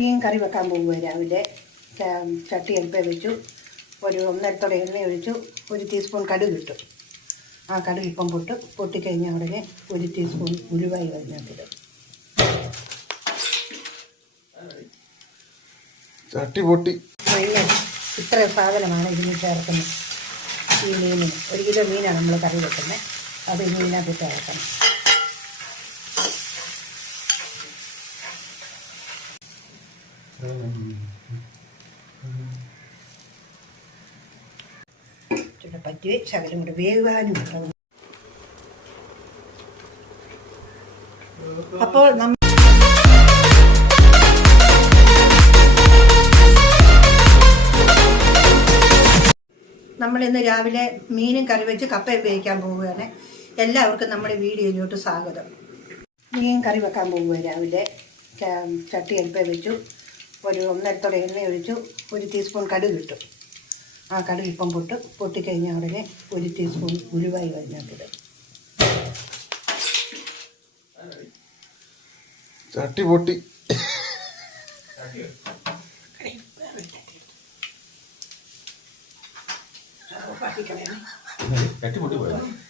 മീൻ കറി വെക്കാൻ പോകുക. രാവിലെ ചട്ടി അടുപ്പേ വെച്ചു, ഒരു ഒന്നരത്തോടെ എണ്ണ ഒഴിച്ചു, 1 ടീസ്പൂൺ കടുക് ഇട്ടു. ആ കടുക് ഇപ്പം പൊട്ടിക്കഴിഞ്ഞാൽ ഉടനെ 1 ടീസ്പൂൺ ഉലുവായി അതിനകത്തിടും. ചട്ടി പൊട്ടി. മഞ്ഞൾ, ഇത്ര സാധനമാണ് ഇതിന് ചേർക്കുന്നത്. ഈ മീനിന് 1 കിലോ മീനാണ് നമ്മൾ കറി വെക്കുന്നത്. അത് മീനകത്ത് ചേർക്കണം. പറ്റി ശകലം കൂടെ വേകാനും. അപ്പോൾ നമ്മളിന്ന് രാവിലെ മീനും കറി വെച്ച് കപ്പയും വേവിക്കാൻ പോവുകയാണ്. എല്ലാവർക്കും നമ്മുടെ വീഡിയോയിലോട്ട് സ്വാഗതം. മീൻ കറി വെക്കാൻ പോവുക. രാവിലെ ചട്ടി അടുപ്പേ വെച്ചു, ഒരു ഒന്നരത്തോടെ എണ്ണ ഒഴിച്ചു, 1 ടീസ്പൂൺ കടുക് ഇട്ടു. ആ കടുക് ഇപ്പം പൊട്ടിക്കഴിഞ്ഞാൽ ഉടനെ 1 ടീസ്പൂൺ ഉലുവായി അതിനകത്തിടും. ചട്ടി പൊട്ടി.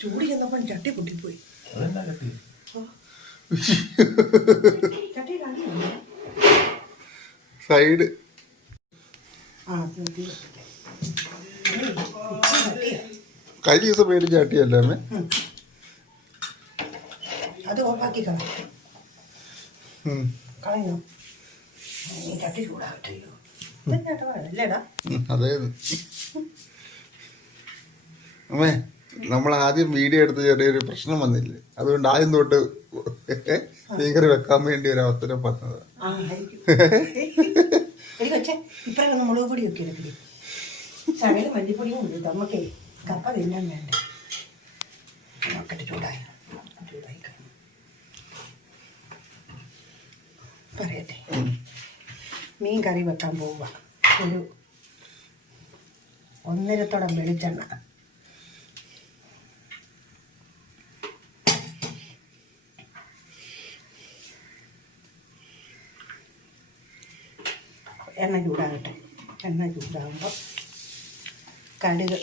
ചൂടി ചെന്നപ്പോൾ ചട്ടി പൊട്ടിപ്പോയി. സൈഡ് കഴിഞ്ഞ ദിവസം മേടിച്ച ചട്ടിയല്ലേ അമ്മേ? അത് ഓഫാക്കി കളഞ്ഞോ? ചട്ടി ചൂടാകട്ടെയോ? അല്ലേടാ? അതെ അമ്മേ, നമ്മൾ ആദ്യം വീഡിയോ എടുത്ത് ചെറിയൊരു പ്രശ്നം വന്നില്ലേ, അതുകൊണ്ട് ആദ്യം തൊട്ട് മീൻകറി വെക്കാൻ വേണ്ടി ഒരു അവസരം പറഞ്ഞത്. ഇപ്പഴൊന്ന് മുളക് പൊടിയൊക്കെ എടുക്കേ, ശകലം മല്ലിപ്പൊടിയും ഉണ്ട്. നമുക്കേ കപ്പ തിന്നാൻ വേണ്ട. നോക്കട്ടെ, ചൂടായി കഴിഞ്ഞു. പറയട്ടെ, മീൻ കറി വെക്കാൻ പോവുക. ഒരു 1.5 തോടം വെളിച്ചെണ്ണ, എണ്ണ ചൂടാകട്ടെ. എണ്ണ ചൂടാകുമ്പോൾ കടുക്,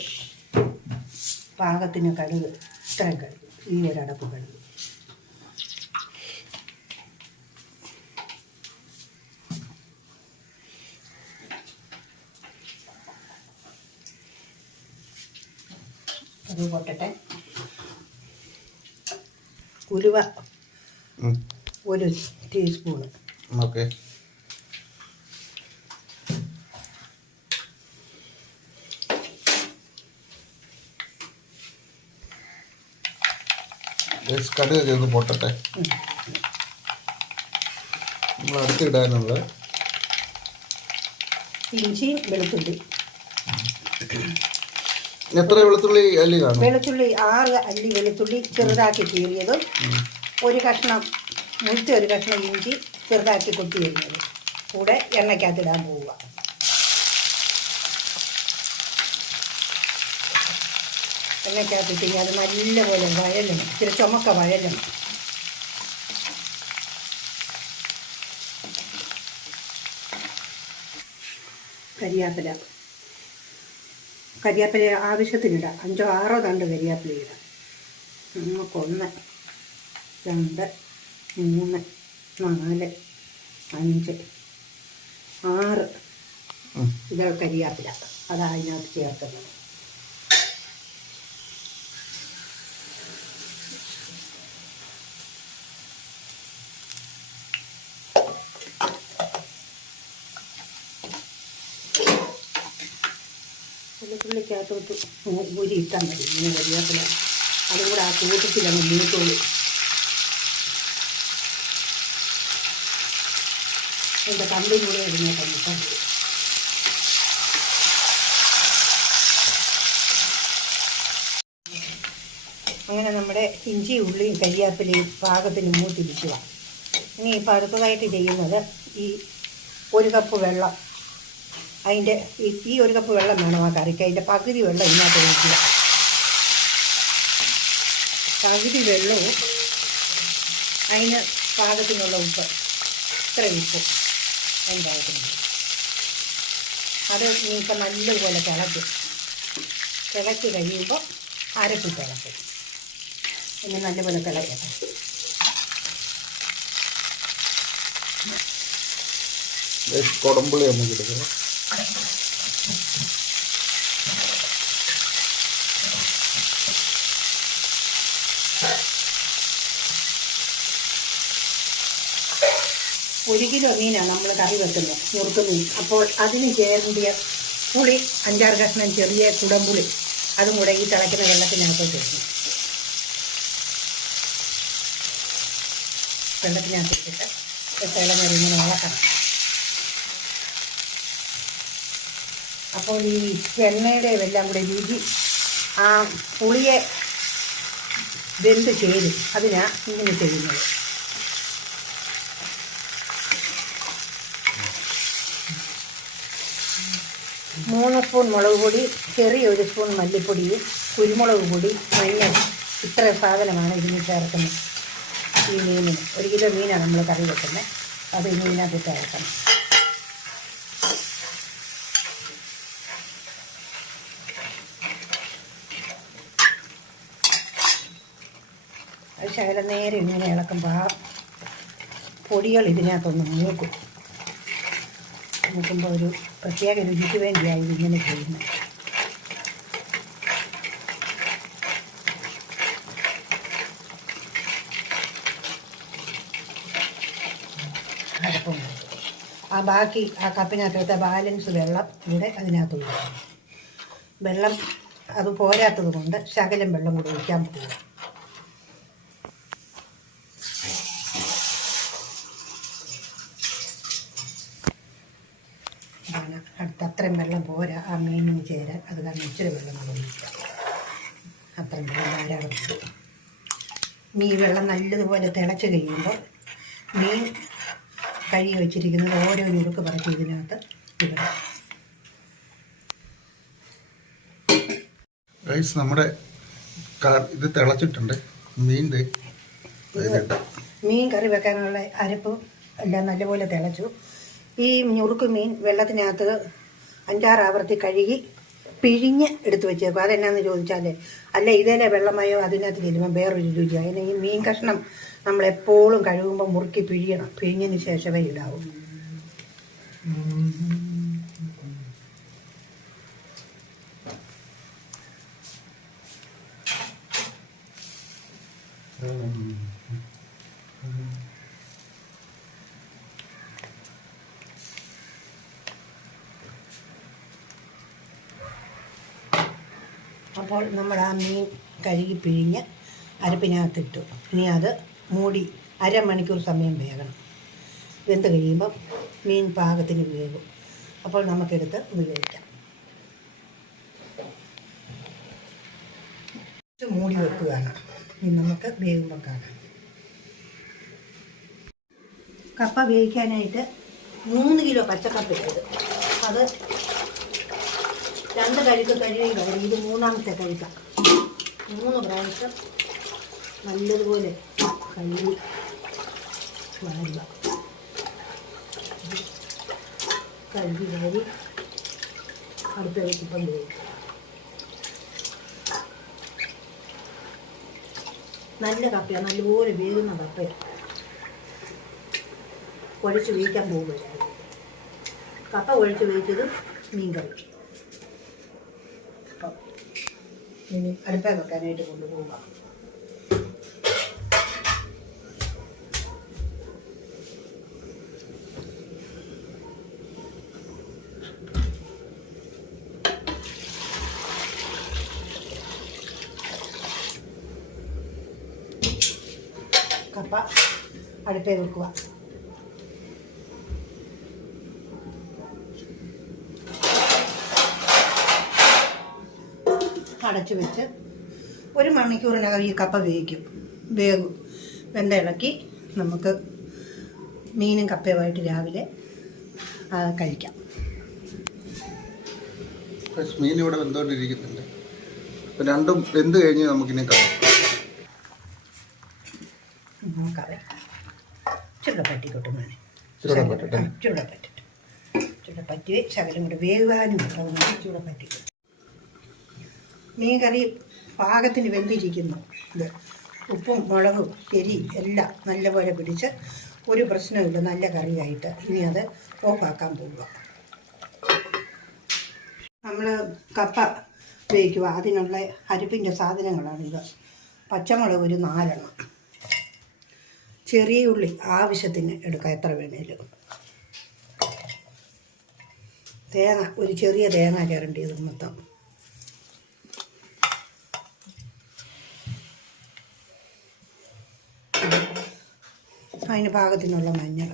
പാകത്തിന് കടുക്, ഇത്രയും കടുക്, ഈ ഒരടപ്പ് കടുക്. അത് പൊട്ടട്ടെ. ഉലുവ 1 ടീസ്പൂണ്. ഓക്കെ. കടുക് ചെയ്ത് പൊട്ടട്ടെ. നമ്മൾ അടുത്തിടാനുള്ള ഇഞ്ചിയും വെളുത്തുള്ളി. എത്ര വെളുത്തുള്ളി അല്ലി കാണും? വെളുത്തുള്ളി 6 അല്ലി വെളുത്തുള്ളി ചെറുതാക്കി കീറിയതും, 1 കഷ്ണം മുഴുത്ത 1 കഷ്ണം ഇഞ്ചി ചെറുതാക്കി കൊത്തി വരുന്നത് കൂടെ എണ്ണയ്ക്കകത്തിടാൻ പോവുക. എണ്ണയ്ക്കകത്തിട്ട് അത് നല്ലപോലെ വഴലണം. ഇച്ചിരി ചുമക്ക വഴലണം. കരിയാപ്പില ആവശ്യത്തിനിടാം. 5 or 6 തണ്ട് കരിയാപ്പില ഇടാം. നമുക്ക് 1, 2, 3, 4, 5, 6 ഇത് കരിയാപ്പില. അതാണ് അതിനകത്ത് ചേർക്കുന്നത്. വെളുത്തുള്ളിക്കകത്തോട്ട് ഊരി ഇട്ടാൽ മതി. ഇങ്ങനെ കരിയാപ്പില അതും കൂടെ ആ കൂട്ടത്തിലങ്ങ് മൂത്തോളൂ. എൻ്റെ കമ്പിയും കൂടെ ഇടുന്നേക്കാം. അങ്ങനെ നമ്മുടെ ഇഞ്ചി ഉള്ളിയും കരിയാപ്പിലയും പാകത്തിന് മൂത്തിരിക്കുക. ഇനി ഇപ്പോൾ അടുത്തതായിട്ട് ചെയ്യുന്നത് ഈ 1 കപ്പ് വെള്ളം, അതിൻ്റെ ഈ 1 കപ്പ് വെള്ളം വേണം ആ കറിക്ക്. അതിൻ്റെ പകുതി വെള്ളം ഇതിനകത്ത് ഒഴിക്കുക. പകുതി വെള്ളവും അതിന് പാകത്തിനുള്ള ഉപ്പ്, ഇത്ര ഉപ്പ് എന്തായിരുന്നു അത് ഇനിയിപ്പോൾ നല്ലതുപോലെ തിളച്ച് കഴിയുമ്പോൾ അരപ്പിട്ട് ഇളക്കും. പിന്നെ നല്ലപോലെ തിളക്കട്ടെ. കുടമ്പുളി നമുക്ക് എടുക്കണം. ഒരു കിലോ മീനാണ് നമ്മൾ കറി വെക്കുന്നത്, നുറുക്ക് മീൻ. അപ്പോൾ അതിന് ചേർന്നിയ പുളി 5-6 കഷ്ണം ചെറിയ കുടംപുളി അതും കൂടെ ഈ തിളയ്ക്കുന്ന വെള്ളത്തിനകത്ത് ചേർക്കും. വെള്ളത്തിനകത്ത് ഇട്ടിട്ട് തിളഞ്ഞൊരു ഇങ്ങനെ ഇളക്കണം. അപ്പോൾ ഈ എണ്ണയുടെ എല്ലാം കൂടെ രുചി ആ പുളിയെ വെന്ത് ചേരും. അതിനാണ് ഇങ്ങനെ ചെയ്യുന്നത്. മൂന്ന് സ്പൂൺ മുളക് പൊടി, ചെറിയൊരു സ്പൂൺ മല്ലിപ്പൊടിയും കുരുമുളക് പൊടി, മഞ്ഞൾ, ഇത്ര സാധനമാണ് ഇതിന് ചേർക്കുന്നത്. ഈ മീനിന് 1 കിലോ മീനാണ് നമ്മൾ കറി വെക്കുന്നത്. അത് ഇനി ഇതിനകത്ത് ചേർക്കണം. അത് ശകലം നേരെ ഇങ്ങനെ ഇളക്കുമ്പോൾ ആ പൊടികൾ ഇതിനകത്തൊന്ന് മൂക്കുമ്പോൾ ഒരു പ്രത്യേക രുചിക്ക് വേണ്ടിയാണ് ഇതിങ്ങനെ ചെയ്യുന്നത്. അരപ്പം ആ ബാക്കി ആ കപ്പിനകത്തെ ബാലൻസ് വെള്ളം കൂടെ അതിനകത്ത് ഒഴിക്കണം. വെള്ളം അത് പോരാത്തത് കൊണ്ട് ശകലം വെള്ളം കൂടെ ഒഴിക്കാൻ പറ്റില്ല. അടുത്ത് അത്രയും വെള്ളം പോരാ ആ മീനിന് ചേരാൻ. അത് കാരണം ഇച്ചിരി വെള്ളം കൂടെ ഒഴിക്കാം. അത്രയും വെള്ളം ധാരാളം. ഈ വെള്ളം നല്ലതുപോലെ തിളച്ച് കഴിയുമ്പോൾ മീൻ കഴുകി വെച്ചിരിക്കുന്നത് ഓരോ നുറുക്ക് പറക്കി ഇതിനകത്ത് ഇടണം. നമ്മുടെ ഇത് തിളച്ചിട്ടുണ്ട്. മീൻ കറി വെക്കാനുള്ള അരപ്പ് എല്ലാം നല്ലപോലെ തിളച്ചു. ഈ ഞുറുക്ക് മീൻ വെള്ളത്തിനകത്ത് 5-6 ആവർത്തി കഴുകി പിഴിഞ്ഞ് എടുത്ത് വെച്ചേക്കും. അതെന്നാന്ന് ചോദിച്ചാൽ അല്ല ഇതേലെ വെള്ളമയോ അതിനകത്ത് ചെല്ലുമ്പോൾ വേറൊരു രുചിയാണ്. അതിന് ഈ മീൻ കഷ്ണം നമ്മളെപ്പോഴും കഴുകുമ്പോൾ മുറുക്കി പിഴിയണം. പിഴിഞ്ഞതിന് ശേഷമേ ഇടാവൂ. അപ്പോൾ നമ്മൾ ആ മീൻ കഴുകി പിഴിഞ്ഞ് അരപ്പിനകത്തിട്ടു. ഇനി അത് മൂടി അരമണിക്കൂർ സമയം വേകണം. വെന്ത് കഴിയുമ്പം മീൻ പാകത്തിന് വേകും. അപ്പോൾ നമുക്കെടുത്ത് ഉപയോഗിക്കാം. മൂടി വെക്കുകയാണ്. ഇനി നമുക്ക് വേകുമ്പോൾ കാണാം. കപ്പ വേവിക്കാനായിട്ട് 3 കിലോ പച്ചക്കപ്പ ഇട്ടത്. അത് 2 കഴുക്ക് കഴുകി. ഇത് 3ാമത്തെ കഴുക്കാം. 3 പ്രാവശ്യം നല്ലതുപോലെ കഴുകി വാരുക. കഴുകി വാരി അടുത്ത വെച്ചിപ്പം വേവിക്കുക. നല്ല കപ്പയാണ്, നല്ലപോലെ വേകുന്ന കപ്പയാണ്. കുഴച്ച് വേവിക്കാൻ പോകുക. കപ്പ കുഴച്ച് വേവിച്ചത് മീൻ കറി. അപ്പം ഇനി അടുപ്പ വെക്കാനായിട്ട് കൊണ്ടുപോകാം. കപ്പ അടുപ്പേ വെക്കുക. അടച്ചു വെച്ച് 1 മണിക്കൂറിനകം ഈ കപ്പ വേകും. വെന്തിളക്കി നമുക്ക് മീനും കപ്പയുമായിട്ട് രാവിലെ കഴിക്കാം. മീൻ ഇവിടെ വെന്തുകൊണ്ടിരിക്കുന്നുണ്ട്. രണ്ടും വെന്ത് കഴിഞ്ഞ് നമുക്കിനി കാണാം. നമുക്കറിയാം. ചുരുള പറ്റിക്കോട്ടെ. ചുരുള പറ്റട്ടെ. ചുരുള പറ്റട്ടെ. ഇച്ചിരി പറ്റുകയും ശകലം കൂടെ വേകാനും ഇച്ചിരി പറ്റും. മീൻ കറി പാകത്തിന് വെന്തിരിക്കുന്നു. ഇത് ഉപ്പും മുളകും എരി എല്ലാം നല്ലപോലെ പിടിച്ച് ഒരു പ്രശ്നമില്ല, നല്ല കറിയായിട്ട്. ഇനി അത് ഓഫാക്കാൻ പോവുക. നമ്മൾ കപ്പ വേവിക്കുക. അതിനുള്ള അരിപ്പിൻ്റെ സാധനങ്ങളാണിത്. പച്ചമുളക് ഒരു 4 എണ്ണം, ചെറിയ ഉള്ളി ആവശ്യത്തിന് എടുക്കുക, എത്ര വേണേലും. തേങ്ങ ഒരു ചെറിയ തേങ്ങ ചേരേണ്ടത് മൊത്തം. അതിന് പാകത്തിനുള്ള മഞ്ഞൾ,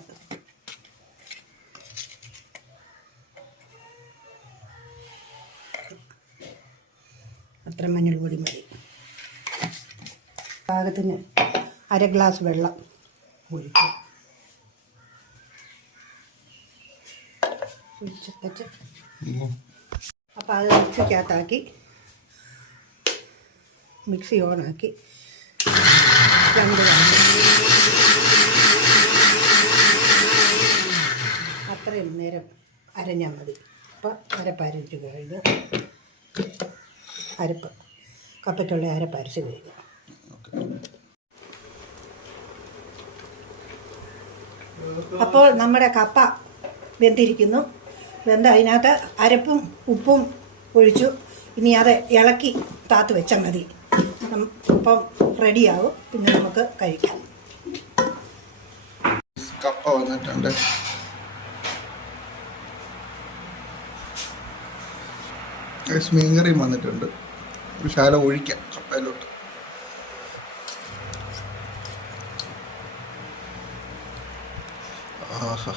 അത്ര മഞ്ഞൾപ്പൊടി മതി. പാകത്തിന് 1/2 ഗ്ലാസ് വെള്ളം ഒഴിക്കും. അപ്പോൾ അത് മിക്സിക്കകത്താക്കി മിക്സി ഓണാക്കി 2 അത്രയും നേരം അരഞ്ഞാൽ മതി. അപ്പോൾ അരപ്പരച്ച് കഴിഞ്ഞു. അരപ്പ് കപ്പയ്ക്കുള്ള അരപ്പരച്ച് കഴിഞ്ഞു. അപ്പോൾ നമ്മുടെ കപ്പ വെന്തിരിക്കുന്നു. വെന്ത് അതിനകത്ത് അരപ്പും ഉപ്പും ഒഴിച്ചു. ഇനി അത് ഇളക്കി താത്ത് വെച്ചാൽ മതി. അപ്പം റെഡിയാവും. പിന്നെ നമുക്ക് കഴിക്കാം. കപ്പ വന്നിട്ടുണ്ട്. മീൻകറിയും വന്നിട്ടുണ്ട്. ഒരു ശാല ഒഴിക്കാം കപ്പയിലോട്ട്. ആഹാ,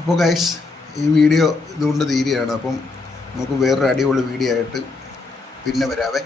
അപ്പോൾ ഗൈസ്, ഈ വീഡിയോ ഇതുകൊണ്ട് തീരുകയാണ്. അപ്പം നമുക്ക് വേറൊരു അടിപൊളി വീഡിയോ ആയിട്ട് പിന്നെ വരാവേ.